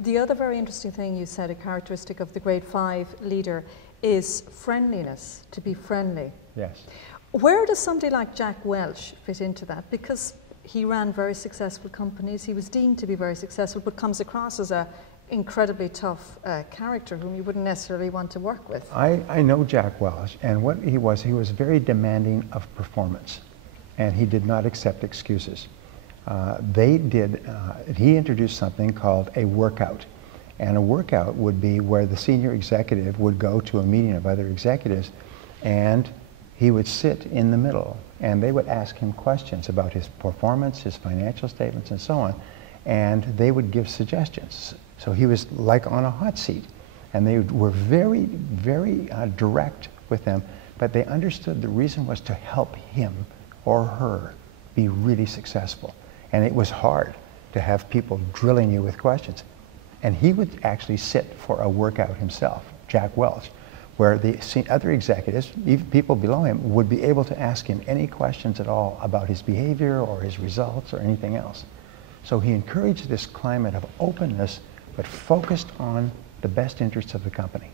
The other very interesting thing you said, a characteristic of the grade 5 leader, is friendliness, to be friendly. Yes. Where does somebody like Jack Welch fit into that? Because he ran very successful companies, he was deemed to be very successful, but comes across as a incredibly tough character whom you wouldn't necessarily want to work with. I know Jack Welch, and what he was very demanding of performance, and he did not accept excuses. He introduced something called a workout, and a workout would be where the senior executive would go to a meeting of other executives, and he would sit in the middle, and they would ask him questions about his performance, his financial statements, and so on, and they would give suggestions. So he was like on a hot seat, and they were very, very direct with them, but they understood the reason was to help him or her be really successful. And it was hard to have people drilling you with questions. And he would actually sit for a workout himself, Jack Welch, where the other executives, even people below him, would be able to ask him any questions at all about his behavior or his results or anything else. So he encouraged this climate of openness, but focused on the best interests of the company.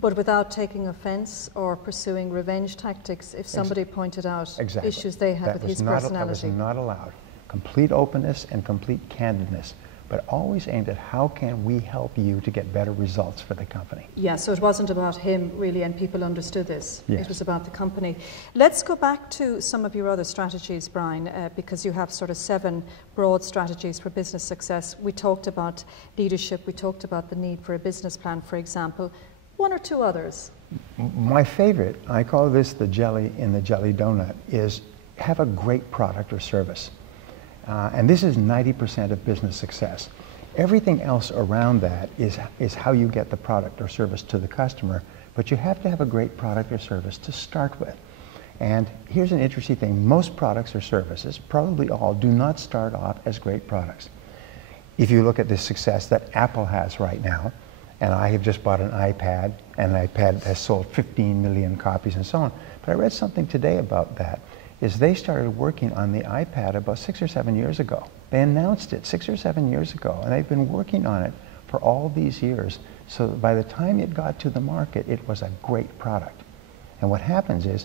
But without taking offense or pursuing revenge tactics if somebody pointed out issues they had with his personality. That was not allowed. Complete openness and complete candidness, but always aimed at how can we help you to get better results for the company. Yeah, so it wasn't about him really, and people understood this. Yes. It was about the company. Let's go back to some of your other strategies, Brian, because you have sort of 7 broad strategies for business success. We talked about leadership, we talked about the need for a business plan, for example. 1 or 2 others? My favorite, I call this the jelly in the jelly donut, is have a great product or service. And this is 90% of business success. Everything else around that is how you get the product or service to the customer, but you have to have a great product or service to start with. And here's an interesting thing. Most products or services, probably all, do not start off as great products. If you look at the success that Apple has right now, and I have just bought an iPad, and an iPad has sold 15 million copies and so on, but I read something today about that, is they started working on the iPad about 6 or 7 years ago. They announced it 6 or 7 years ago, and they've been working on it for all these years. So by the time it got to the market, it was a great product. And what happens is,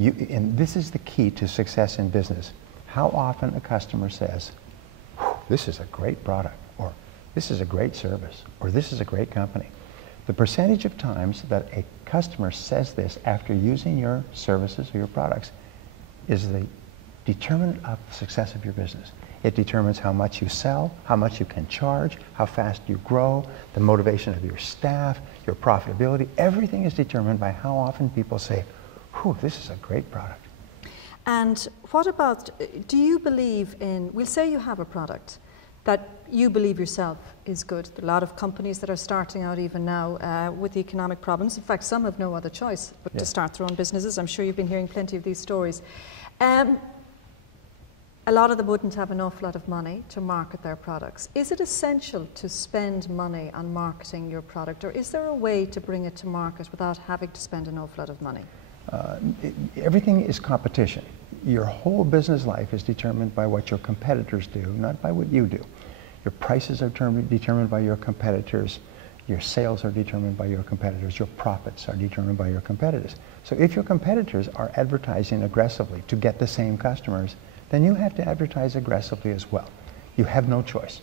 and this is the key to success in business, how often a customer says, this is a great product, or this is a great service, or this is a great company. The percentage of times that a customer says this after using your services or your products is the determinant of the success of your business. It determines how much you sell, how much you can charge, how fast you grow, the motivation of your staff, your profitability. Everything is determined by how often people say, whew, this is a great product. And what about, do you believe in, we'll say you have a product that you believe yourself is good. There are a lot of companies that are starting out even now with the economic problems. In fact, some have no other choice but to start their own businesses. I'm sure you've been hearing plenty of these stories. A lot of them wouldn't have an awful lot of money to market their products. Is it essential to spend money on marketing your product, or is there a way to bring it to market without having to spend an awful lot of money? Everything is competition. Your whole business life is determined by what your competitors do, not by what you do. Your prices are determined by your competitors. Your sales are determined by your competitors. Your profits are determined by your competitors. So if your competitors are advertising aggressively to get the same customers, then you have to advertise aggressively as well. You have no choice,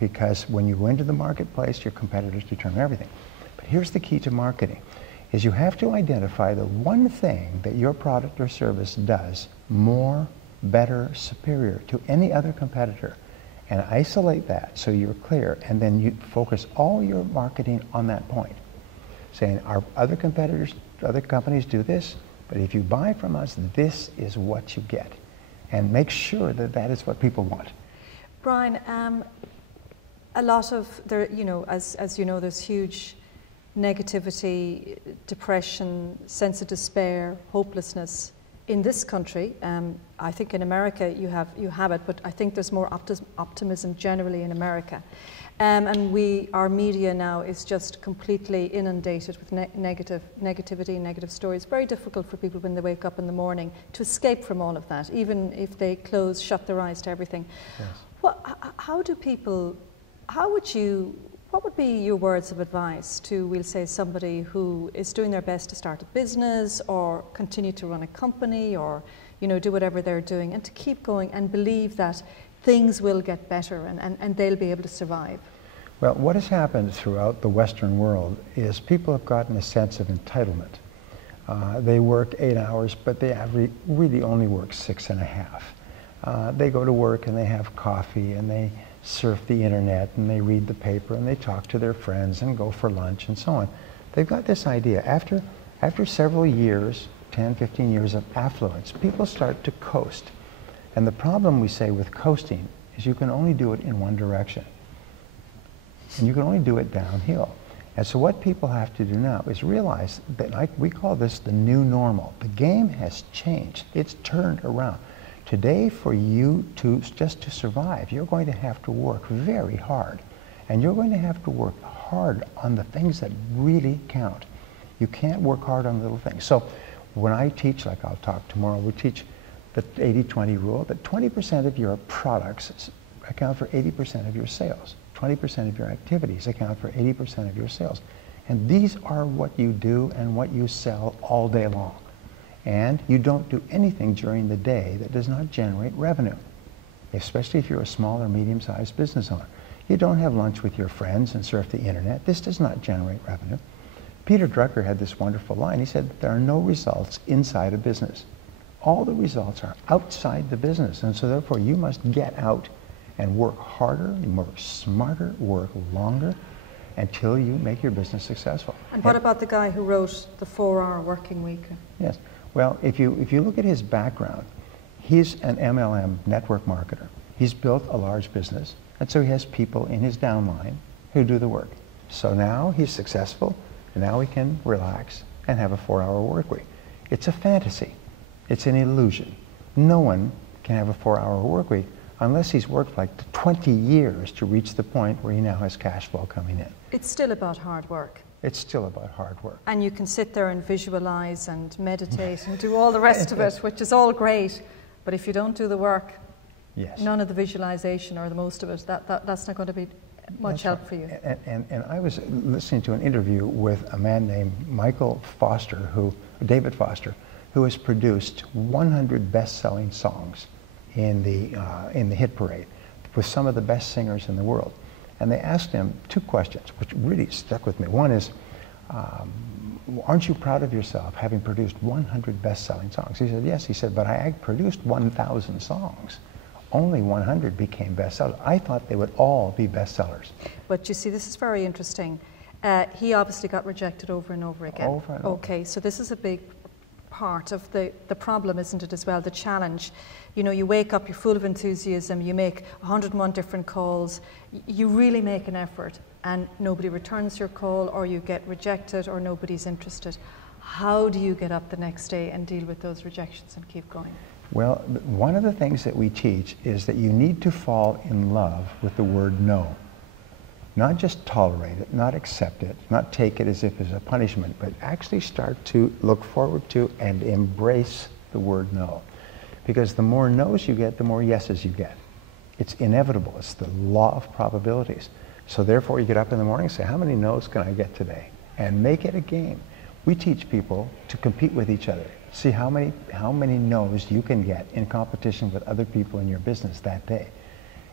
because when you go into the marketplace, your competitors determine everything. But here's the key to marketing, is you have to identify the one thing that your product or service does more, better, superior to any other competitor, and isolate that so you're clear, and then you focus all your marketing on that point, saying our other competitors, other companies do this, but if you buy from us, this is what you get. And make sure that that is what people want. Brian, a lot of, as you know, there's huge negativity, depression, sense of despair, hopelessness in this country. I think in America you have it, but I think there's more optimism generally in America. And our media now is just completely inundated with negativity, negative stories. Very difficult for people when they wake up in the morning to escape from all of that, even if they shut their eyes to everything. Yes. What What would be your words of advice to, we'll say, somebody who is doing their best to start a business or continue to run a company or, you know, do whatever they're doing, and to keep going and believe that things will get better and they'll be able to survive? Well, what has happened throughout the Western world is people have gotten a sense of entitlement. They work 8 hours, but they really only work 6.5. They go to work and they have coffee and they surf the internet and they read the paper and they talk to their friends and go for lunch and so on. They've got this idea. After several years, 10, 15 years of affluence, people start to coast. And the problem, we say, with coasting is you can only do it in one direction. And you can only do it downhill. And so what people have to do now is realize that, we call this the new normal. The game has changed. It's turned around. Today, for you just to survive, you're going to have to work very hard. And you're going to have to work hard on the things that really count. You can't work hard on little things. So when I teach, like I'll talk tomorrow, we teach the 80-20 rule, that 20% of your products account for 80% of your sales. 20% of your activities account for 80% of your sales. And these are what you do and what you sell all day long. And you don't do anything during the day that does not generate revenue, especially if you're a small or medium-sized business owner. You don't have lunch with your friends and surf the internet. This does not generate revenue. Peter Drucker had this wonderful line. He said, there are no results inside a business. All the results are outside the business. And so therefore you must get out and work harder, work smarter, work longer until you make your business successful. And what about the guy who wrote the 4-hour working week? Yes. Well, if you look at his background, he's an MLM network marketer. He's built a large business, and so he has people in his downline who do the work. So now he's successful, and now he can relax and have a 4-hour work week. It's a fantasy. It's an illusion. No one can have a 4-hour work week unless he's worked like 20 years to reach the point where he now has cash flow coming in. It's still about hard work. It's still about hard work. And you can sit there and visualize and meditate and do all the rest of it, which is all great. But if you don't do the work, yes, none of the visualization or the most of it, that's not going to be much help for you. And I was listening to an interview with a man named David Foster, who has produced 100 best-selling songs in the hit parade with some of the best singers in the world. And they asked him 2 questions, which really stuck with me. One is, aren't you proud of yourself having produced 100 best-selling songs? He said, yes. He said, but I produced 1,000 songs. Only 100 became bestsellers. I thought they would all be bestsellers. But you see, this is very interesting. He obviously got rejected over and over again. Over and over. Okay, so this is a big part of the problem, isn't it, as well, the challenge. You know, you wake up, you're full of enthusiasm, you make 101 different calls, you really make an effort, and nobody returns your call, or you get rejected, or nobody's interested. How do you get up the next day and deal with those rejections and keep going? Well, one of the things that we teach is that you need to fall in love with the word no. Not just tolerate it, not accept it, not take it as if it's a punishment, but actually start to look forward to and embrace the word no. Because the more no's you get, the more yeses you get. It's inevitable. It's the law of probabilities. So therefore you get up in the morning and say, how many no's can I get today? And make it a game. We teach people to compete with each other. See how many no's you can get in competition with other people in your business that day.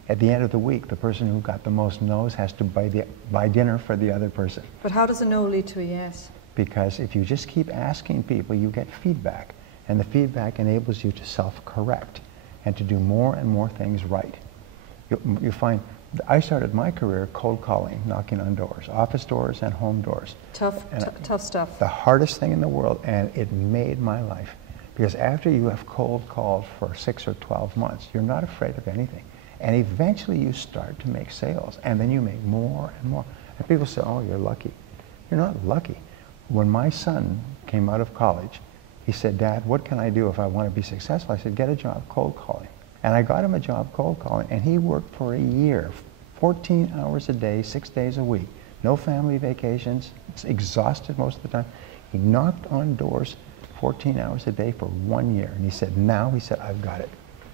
At the end of the week, the person who got the most no's has to buy dinner for the other person. But how does a no lead to a yes? Because if you just keep asking people, you get feedback. And the feedback enables you to self-correct and to do more and more things right. You find, I started my career cold calling, knocking on doors, office doors and home doors. Tough stuff. The hardest thing in the world, and it made my life. Because after you have cold called for 6 or 12 months, you're not afraid of anything. And eventually you start to make sales, and then you make more and more. And people say, oh, you're lucky. You're not lucky. When my son came out of college, he said, Dad, what can I do if I want to be successful? I said, get a job cold calling. And I got him a job cold calling, and he worked for a year, 14 hours a day, 6 days a week. No family vacations, exhausted most of the time. He knocked on doors 14 hours a day for 1 year. And he said, I've got it.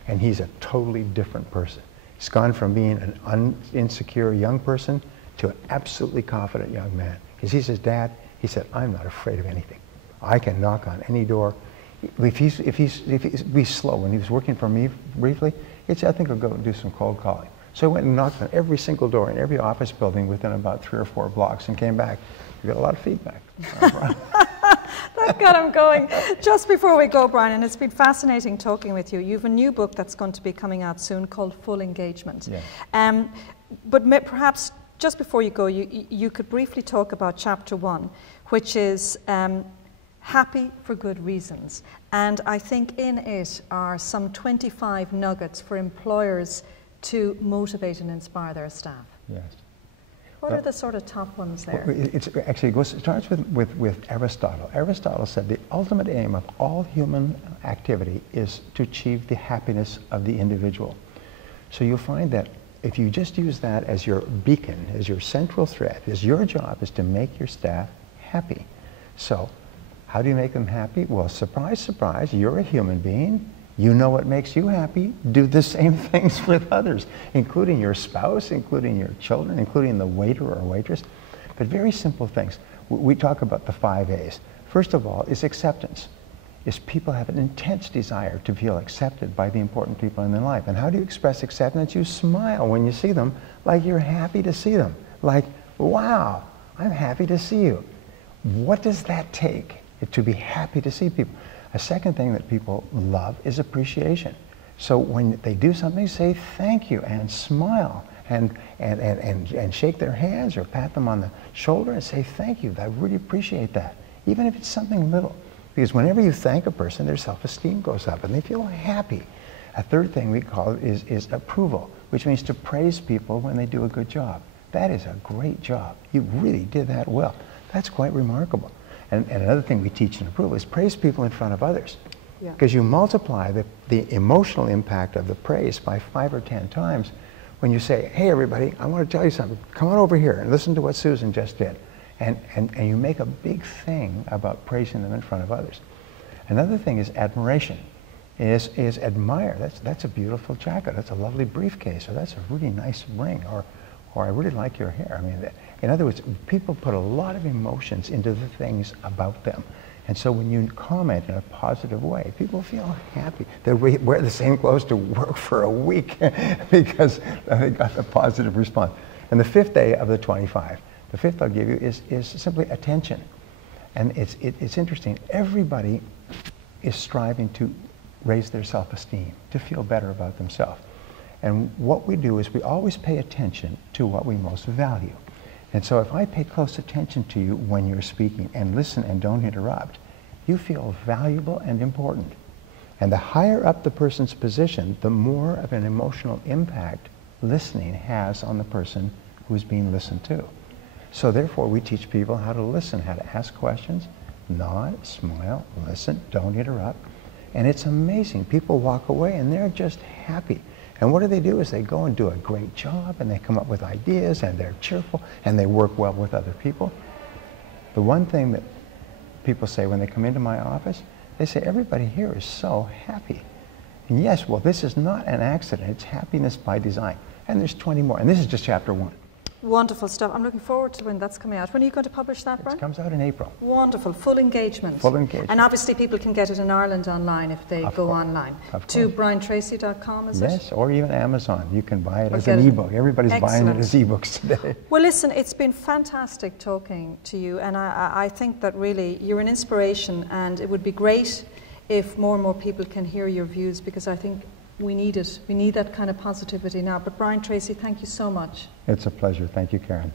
And he's a totally different person. He's gone from being an insecure young person to an absolutely confident young man. Because he says, Dad, he said, I'm not afraid of anything. I can knock on any door. If he's slow, when he was working for me briefly, he'd say, I think I'll go and do some cold calling. So I went and knocked on every single door in every office building within about 3 or 4 blocks and came back. We got a lot of feedback. That got him going. Just before we go, Brian, and it's been fascinating talking with you. You have a new book that's going to be coming out soon called Full Engagement. Yeah. But perhaps just before you go, you could briefly talk about chapter 1, which is Happy for Good Reasons. And I think in it are some 25 nuggets for employers to motivate and inspire their staff. Yes. What are the sort of top ones there? It starts with Aristotle. Aristotle said the ultimate aim of all human activity is to achieve the happiness of the individual. So you'll find that if you just use that as your beacon, as your central thread, as your job is to make your staff happy. So how do you make them happy? Well, surprise, surprise, you're a human being. You know what makes you happy. Do the same things with others, including your spouse, including your children, including the waiter or waitress. But very simple things. We talk about the 5 A's. First of all is acceptance. Is people have an intense desire to feel accepted by the important people in their life. And how do you express acceptance? You smile when you see them, like you're happy to see them. Like, wow, I'm happy to see you. What does that take to be happy to see people? A second thing that people love is appreciation. So when they do something, say thank you and smile and shake their hands or pat them on the shoulder and say thank you. I really appreciate that, even if it's something little. Because whenever you thank a person, their self-esteem goes up and they feel happy. A third thing we call it is approval, which means to praise people when they do a good job. That is a great job. You really did that well. That's quite remarkable. And another thing we teach in approval is praise people in front of others. Because you multiply the emotional impact of the praise by 5 or 10 times when you say, hey everybody, I want to tell you something. Come on over here and listen to what Susan just did. And you make a big thing about praising them in front of others. Another thing is admiration. Is admire. That's a beautiful jacket. That's a lovely briefcase. Or that's a really nice ring. Or I really like your hair. I mean, in other words, people put a lot of emotions into the things about them. And so when you comment in a positive way, people feel happy. They wear the same clothes to work for a week because they got a positive response. And the 5th A of the 25, the 5th I'll give you is simply attention. And it's interesting. Everybody is striving to raise their self-esteem, to feel better about themselves. And what we do is we always pay attention to what we most value. And so if I pay close attention to you when you're speaking and listen and don't interrupt, you feel valuable and important. And the higher up the person's position, the more of an emotional impact listening has on the person who's being listened to. So therefore we teach people how to listen, how to ask questions, nod, smile, listen, don't interrupt. And it's amazing. People walk away and they're just happy. And what do is they go and do a great job and they come up with ideas and they're cheerful and they work well with other people. The one thing that people say when they come into my office, they say, everybody here is so happy. And yes, well, this is not an accident. It's happiness by design. And there's 20 more. And this is just chapter 1. Wonderful stuff. I'm looking forward to when that's coming out. When are you going to publish that, Brian? It comes out in April. Wonderful. Full engagement. Full engagement. And obviously people can get it in Ireland online if they go online. To briantracy.com, is it? Yes, or even Amazon. You can buy it as an ebook. Everybody's buying it as ebooks today. Well, listen, it's been fantastic talking to you, and I think that really you're an inspiration, and it would be great if more and more people can hear your views, because I think we need it. We need that kind of positivity now. But Brian Tracy, thank you so much. It's a pleasure. Thank you, Karen.